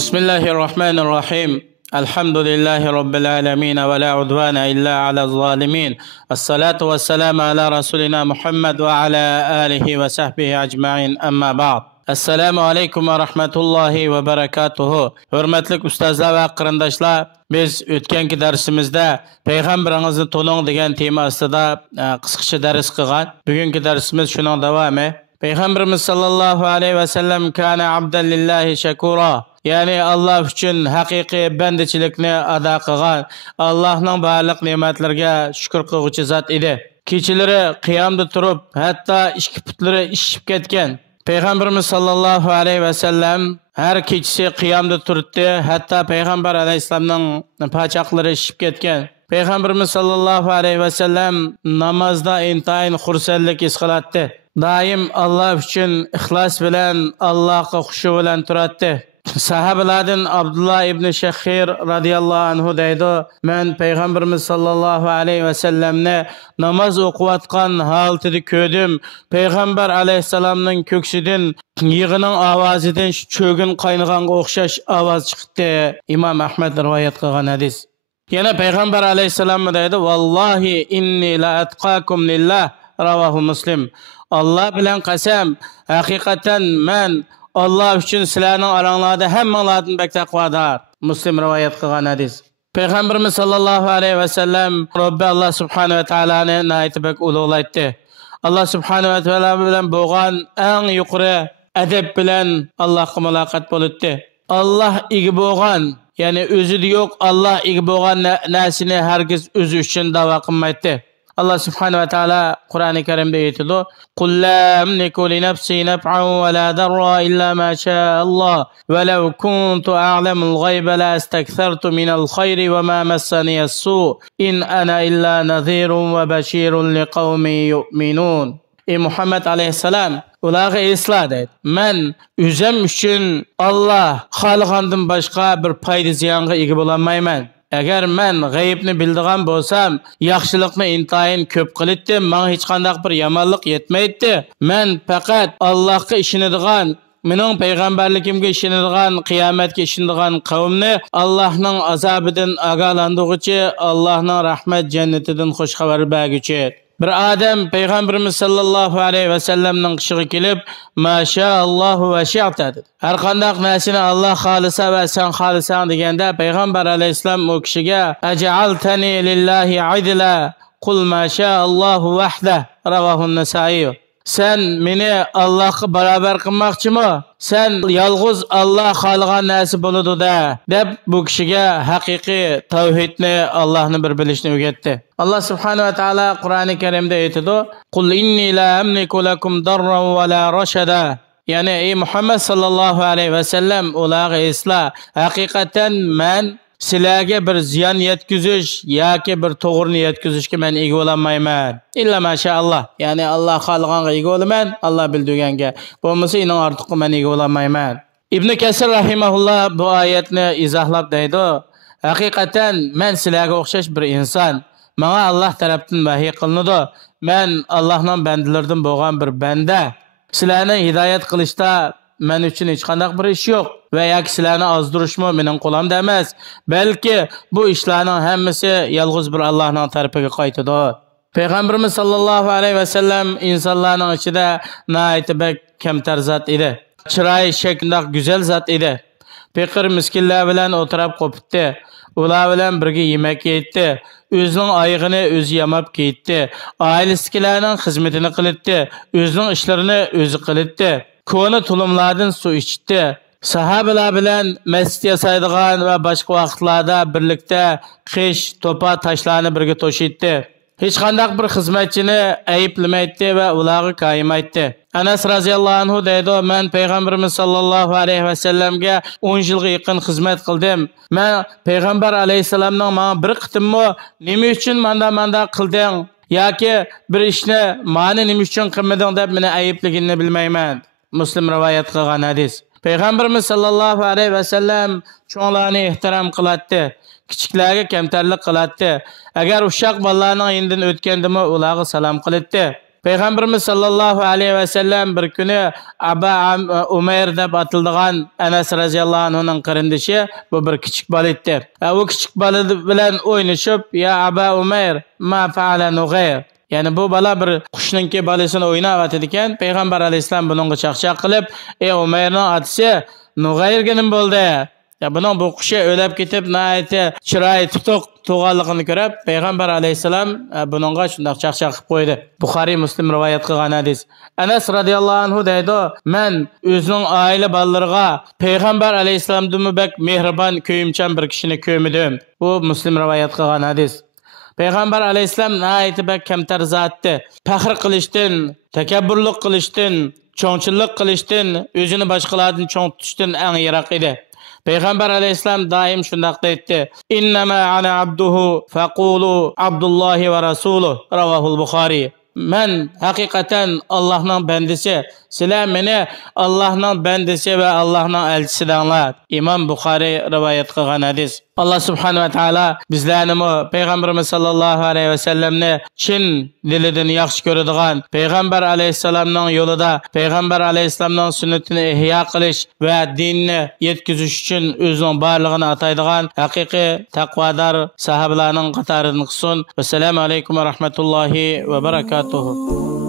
بسم الله الرحمن الرحيم. الحمد لله رب العالمين ولا عدوان إلا على الظالمين. الصلاة والسلام على رسولنا محمد وعلى آله وصحبه أجمعين. أما بعد. Assalamu alaykum va rahmatullohi va barakatuhu. Hurmatli ustozlar va qarindoshlar, biz o'tgangi darsimizda payg'ambaringizni to'ling degan tema ostida qisqacha dars qilgan. Bugungi darsimiz shuning davomi. Payg'ambarimiz sallallohu alayhi va sallam kana abdan lillahi shakura. Ya'ni Alloh uchun haqiqiy bandachilikni ado qilgan, Allohning barliq ne'matlariga shukr qiluvchi zot edi. Kechalari qiyomda turib, hatto ikki putlari ishib ketgan. Peygamberimiz sallallahu aleyhi ve sellem her kechisi qiyomda turibdi. Hatta Peygamber aleyhisselamning pachoqlari ishib ketgan. Peygamberimiz sallallahu aleyhi ve sellem namozda intayin xursandlik his qilardi. Doim Alloh uchun ixlos bilan, Allohga xushu bilan turardi. Sahabalardan Abdullah ibn Shakhir radiyallahu anhu deydi, men Peygamberimiz sallallahu aleyhi ve sellemni namaz o'qiyotgan holatida ko'rdim. Peygamber aleyhisselamning ko'ksidan yig'ining ovozidan cho'gin qaynaganga o'xshash ovoz chiqdi. Imom Ahmad rivoyat qilgan hadis. Yana Peygamber aleyhisselam deydi, vallahi inni la atqakum lillah, ravahu Muslim. Allah bilan qasam, haqiqatan men Allah üçün sizlarning oranglarda hammalardan bak taqvodor. Muslim rivoyat qilgan hadis. Peygamberimiz sallallohu alayhi va sallam Robbi Allah subhanahu va taolani naytibak ulug'laydi. Allah subhanahu va taolo bilan bo'lgan eng yuqori adab bilan Allohga muloqot bo'ldi. Allah igi bo'lgan, ya'ni o'zida yo'q, Allah igi bo'lgan narsani hargiz o'zi uchun da'vo qilmaydi. Allah subhanahu wa ta'ala Qur'oni Karimda aytadi: "Qul la amliku li nafsi naf'an wa la darra illa ma sha'a Allah wa law kuntu a'lamu al-ghayba la astakthartu min al-khayri wa ma massani as-su' in ana illa nadhirun wa bashirun liqaumin yu'minun." Ey Muhammad alayhissalam, ularga esladi. Men o'zim uchun Allah xohlagandan boshqa bir foyda ziyonga ega bo'lolmayman. Agar men g'aybni bildigan bo'lsam, yaxshilikni intayin ko'p qildim, menga hech qanday bir yomonlik yetmaydi. Men faqat Allohga ishonadigan, mening payg'ambarligimga ishonadigan, qiyomatga ishonadigan qavmni Allohning azobidan ogohlantiruvchi, Allohning rahmat jannatidan xush xabar berguchi. Bir odam payg'ambarimiz sallallohu alayhi va sallamning qishiga kelib, "Mashallohu va shi'ta" dedi. Har qanday narsani Alloh xolisa va sen xolisan deganda payg'ambar alayhissalom u kishiga "Aj'altani lillahi idla, qul mashallohu wahda", ravahu an-Nasa'i. Sen meni Allohga barobar qilmoqchimi? Sen yolg'iz Alloh xohlagan narsa bo'ladi deb bu kishiga haqiqiy tavhidni, Allohni bir bilishni o'rgatdi. Allah subhanahu va taolo Qur'oni Karimda aytadi: "Qul inni la amliku lakum darran va la rashada." Ya'ni ey Muhammad sallallohu alayhi va sallam ularga esla, haqiqatan men sizlarga bir ziyon yetkazish yoki bir to'g'rini yetkazishga men ega bo'lmayman. Illa mashalloh. Ya'ni Alloh xohlaganga ega bo'laman, Alloh bildirganga. Bo'lmasa ining ortiqqa men ega bo'lmayman. Ibn Kasir rahimahulloh bu oyatni izohlab deydi: "Haqiqatan men sizlarga o'xshash bir inson. Menga Alloh tarafdan vahiy qilinadi. Men Allohning bandalaridan bo'lgan bir banda. Sizlarni hidoyat qilishda men uchun hech qanday bir ish yo'q va yoki sizlarni ozdirishmi mening qo'limda emas, balki bu ishlarning hammasi yolg'iz bir Allohning tarafiga qaytadi." Payg'ambarimiz sallallohu alayhi va sallam insonlarning ichida naytibak kamtar zot edi. Chiroyi shakldaq go'zal zot edi. Faqir miskinlar bilan o'tirib qopibdi. Ular bilan birga yemak yeydi. O'zining oyig'ini o'zi yamab ketdi. Oilasidagilarning xizmatini qildi. O'zining ishlarini o'zi qildi. Ko'ni tulumlardan suv ichdi. Sahabalar bilan masjid yasaydigan va boshqa vaqtlarda birlikda qish, to'pa, toshlarni birga to'shitdi. Hech qanday bir xizmatchini ayiblamaydi va ularga qaymaydi. Anas radhiyallohu anhu deydi: "Men payg'ambarimiz sallallohu alayhi va sallamga 10 yilga yaqin xizmat qildim. Men payg'ambar alayhisalomning menga bir qitimmi nima uchun manda qilding yoki bir ishni meni nima uchun qilmading deb meni ayibligini bilmayman." Muslim rivoyat qilgan hadis. Payg'ambarimiz sallallohu alayhi va sallam cho'nglarni ehtirom qiladi, kichiklarga kamtarlik qiladi. Agar ushoq bolalarning indidan o'tgandimi ularga salom qiladi. Peygamberimiz sallallahu aleyhi ve sellem bir günü Aba Umayr deb atildigan Anas radhiyallohu anhuning qarindishi bu bir kichik bola edi. U kichik bola bilan o'ynashib, "Ya Aba Umayr, ma fa'ala Nughayr?" Yani bu bala bir qushninki bolasini o'ynab ekan. Payg'ambar alayhisalom buningga chaqchaq qilib, "Ey Umayrning otasi, Nughayirga nima bo'ldi?" Ya buning bu qushi o'lab ketib, nihoyatda chiroyi tutuq tug'anligini ko'rib, Payg'ambar alayhisalom buningga shunday chaqchaq qilib qo'ydi. Buxoriy Muslim rivoyat qilgan hadis. Anas radhiyallohu anhu deydi, "Men o'zining oila bolalariga Payg'ambar alayhisalomdan bak mehribon, ko'yimchan bir kishini ko'rmadim." Bu Muslim rivoyat qilgan hadis. Payg'ambar alayhisalom nihoyatda bak kamtar zotdi. Faxr qilishdan, takabburlik qilishdan, cho'ngchilik qilishdan, o'zini boshqalardan cho'ng tutishdan eng yiroq edi. Payg'ambar alayhisalom doim shunday deydi: "Innama ana abduhu faqulu Abdullohi va rasuluh." Ravahul Buxoriy. Men haqiqatan Allohning bandasi, sizlar meni Allohning bandasi va Allohning elchisidirlar. Imom Buxoriy rivoyat qilgan hadis. Allah subhanahu va taolo bizlarni Payg'ambarimiz sallallohu alayhi va sallamni chin dilidan yaxshi ko'radigan, Payg'ambar alayhisalomning yo'lida, Payg'ambar alayhisalomning sunnatini ihyo qilish va dinni yetkazish uchun o'zining borlig'ini ataydigan haqiqiy taqvodor sahobalarning qatoridan qilsin. Assalomu alaykum va rahmatullohi va barakatuh.